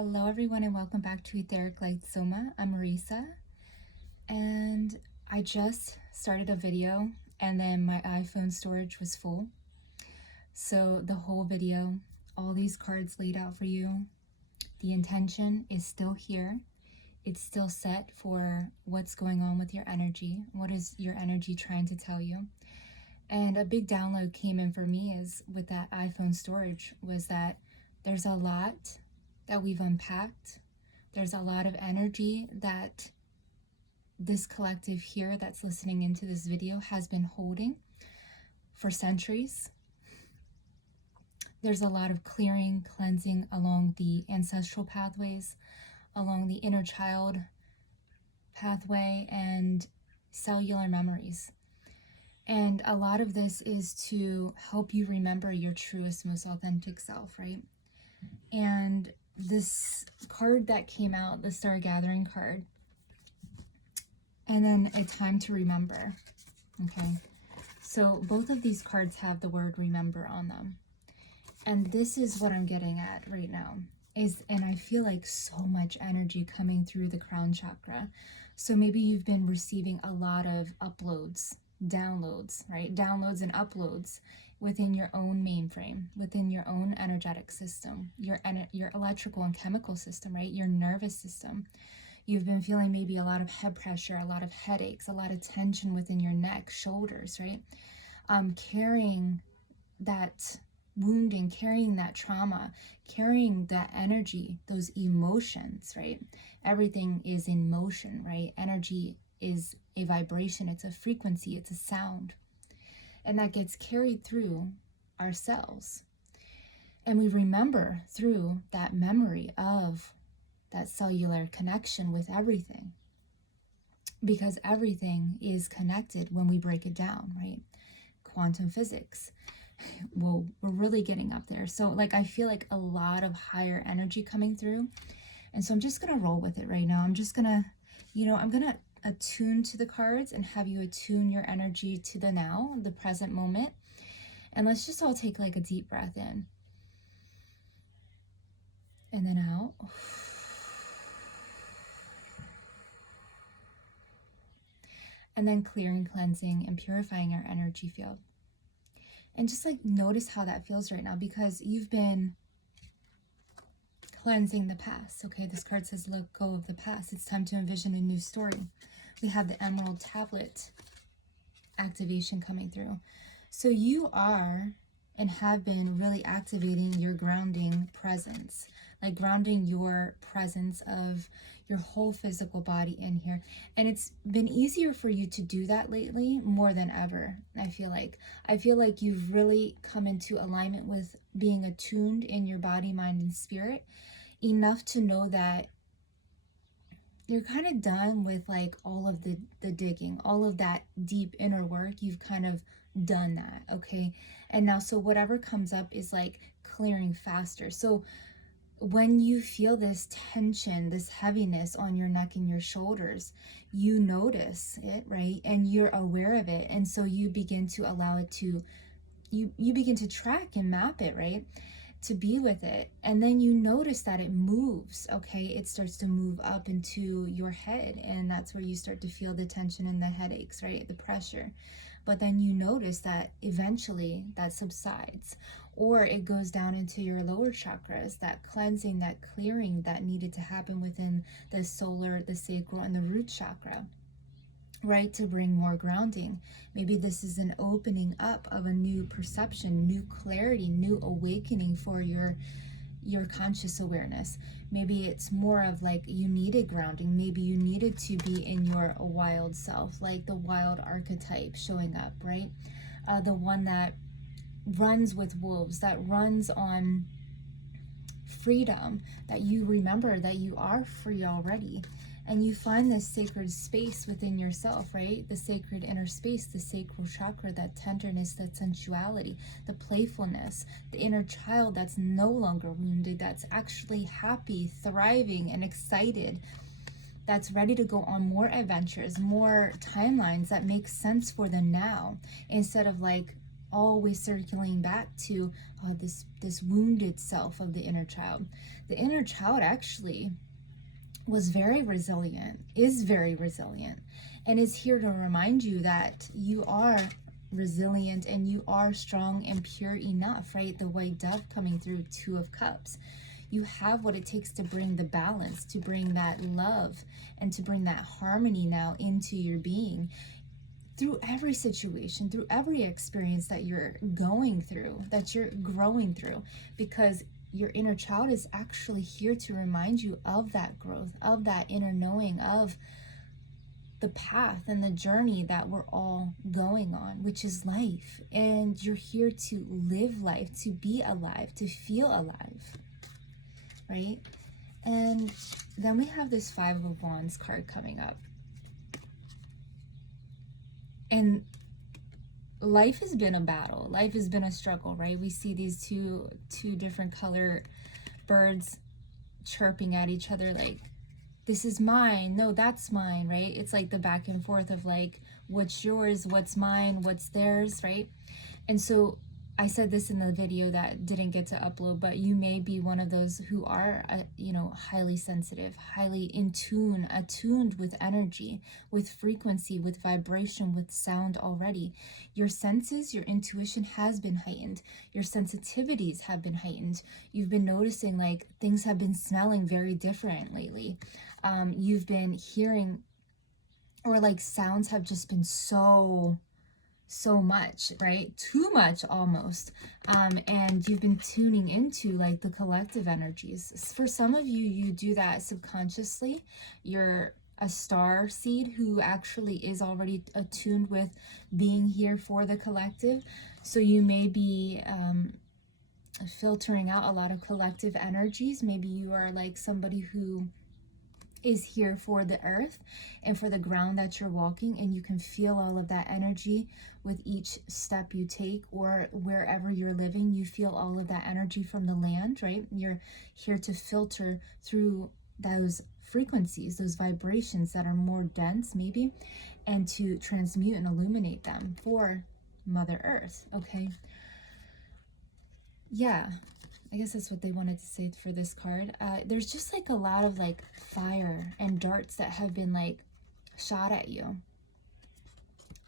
Hello everyone and welcome back to Etheric Light Soma. I'm Marisa and I just started a video and then my iPhone storage was full. So the whole video, all these cards laid out for you, the intention is still here. It's still set for what's going on with your energy. What is your energy trying to tell you? And a big download came in for me is with that iPhone storage was that there's a lot that we've unpacked. There's a lot of energy that this collective here that's listening into this video has been holding for centuries. There's a lot of clearing, cleansing along the ancestral pathways, along the inner child pathway, and cellular memories. And a lot of this is to help you remember your truest, most authentic self, right? And this card that came out, the Star Gathering card, and then a time to remember. Okay, so both of these cards have the word remember on them. And this is what I'm getting at right now and I feel like so much energy coming through the crown chakra. So maybe you've been receiving a lot of uploads, downloads, right? Downloads and uploads within your own mainframe, within your own energetic system, your electrical and chemical system, right? Your nervous system. You've been feeling maybe a lot of head pressure, a lot of headaches, a lot of tension within your neck, shoulders, right? Carrying that wounding, carrying that trauma, carrying that energy, those emotions, right? Everything is in motion, right? Energy is a vibration, it's a frequency, it's a sound. And that gets carried through our cells. And we remember through that memory of that cellular connection with everything. Because everything is connected when we break it down, right? Quantum physics. Well, we're really getting up there. So like, I feel like a lot of higher energy coming through. And so I'm just going to roll with it right now. I'm just going to, I'm going to attune to the cards and have you attune your energy to the now, the present moment. And let's just all take like a deep breath in. And then out. And then clearing, cleansing, and purifying our energy field. And just like notice how that feels right now, because you've been cleansing the past. Okay, this card says let go of the past. It's time to envision a new story. We have the Emerald Tablet activation coming through. So you are and have been really activating your grounding presence, like grounding your presence of your whole physical body in here. And it's been easier for you to do that lately more than ever. I feel like you've really come into alignment with being attuned in your body, mind, and spirit enough to know that you're kind of done with like all of the digging, all of that deep inner work. You've kind of done that, okay? And now, so whatever comes up is like clearing faster. So when you feel this tension, this heaviness on your neck and your shoulders, you notice it, right? And you're aware of it. And so you begin to allow it to, you begin to track and map it, right? To be with it. And then you notice that it moves, okay? It starts to move up into your head. And that's where you start to feel the tension and the headaches, right? The pressure. But then you notice that eventually that subsides, or it goes down into your lower chakras, that cleansing, that clearing that needed to happen within the solar, the sacral, and the root chakra, right? To bring more grounding. Maybe this is an opening up of a new perception, new clarity, new awakening for your conscious awareness. Maybe it's more of like you needed grounding. Maybe you needed to be in your wild self, like the wild archetype showing up, right? The one that runs with wolves, that runs on freedom, that you remember that you are free already. And you find this sacred space within yourself, right? The sacred inner space, the sacral chakra, that tenderness, that sensuality, the playfulness, the inner child that's no longer wounded, that's actually happy, thriving, and excited, that's ready to go on more adventures, more timelines that make sense for the now, instead of like always circling back to this wounded self of the inner child. The inner child actually was very resilient, is very resilient, and is here to remind you that you are resilient and you are strong and pure enough, right? The white dove coming through, 2 of Cups. You have what it takes to bring the balance, to bring that love, and to bring that harmony now into your being through every situation, through every experience that you're going through, that you're growing through, because your inner child is actually here to remind you of that growth, of that inner knowing, of the path and the journey that we're all going on, which is life. And you're here to live life, to be alive, to feel alive, right? And then we have this 5 of Wands card coming up. And life has been a battle. Life has been a struggle, right? We see these two different color birds chirping at each other like, this is mine, no, that's mine, right? It's like the back and forth of like, what's yours, what's mine, what's theirs, right? And so I said this in the video that didn't get to upload, but you may be one of those who are, you know, highly sensitive, highly in tune, attuned with energy, with frequency, with vibration, with sound already. Your senses, your intuition has been heightened. Your sensitivities have been heightened. You've been noticing like things have been smelling very different lately. You've been hearing, or like sounds have just been so much, right? Too much almost. And you've been tuning into like the collective energies. For some of you, you do that subconsciously. You're a star seed who actually is already attuned with being here for the collective. So you may be filtering out a lot of collective energies. Maybe you are like somebody who is here for the earth and for the ground that you're walking, and you can feel all of that energy with each step you take, or wherever you're living, you feel all of that energy from the land, right? You're here to filter through those frequencies, those vibrations that are more dense maybe, and to transmute and illuminate them for Mother Earth. Okay, yeah, I guess that's what they wanted to say for this card. There's just like a lot of like fire and darts that have been like shot at you.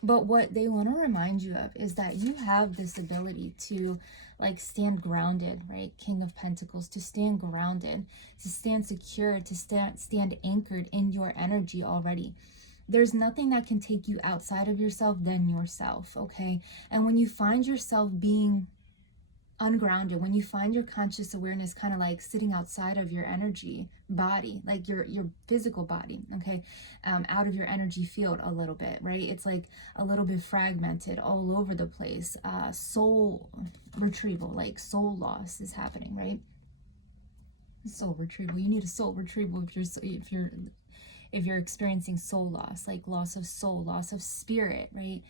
But what they want to remind you of is that you have this ability to like stand grounded, right? King of Pentacles, to stand grounded, to stand secure, to stand anchored in your energy already. There's nothing that can take you outside of yourself than yourself, okay? And when you find yourself being ungrounded, when you find your conscious awareness kind of like sitting outside of your energy body, like your physical body, okay, out of your energy field a little bit, right? It's like a little bit fragmented all over the place. Soul retrieval, like soul loss is happening, right? Soul retrieval. You need a soul retrieval if you're experiencing soul loss, like loss of soul, loss of spirit, right?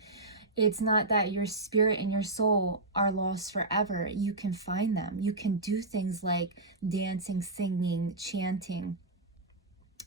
It's not that your spirit and your soul are lost forever. You can find them. You can do things like dancing, singing, chanting,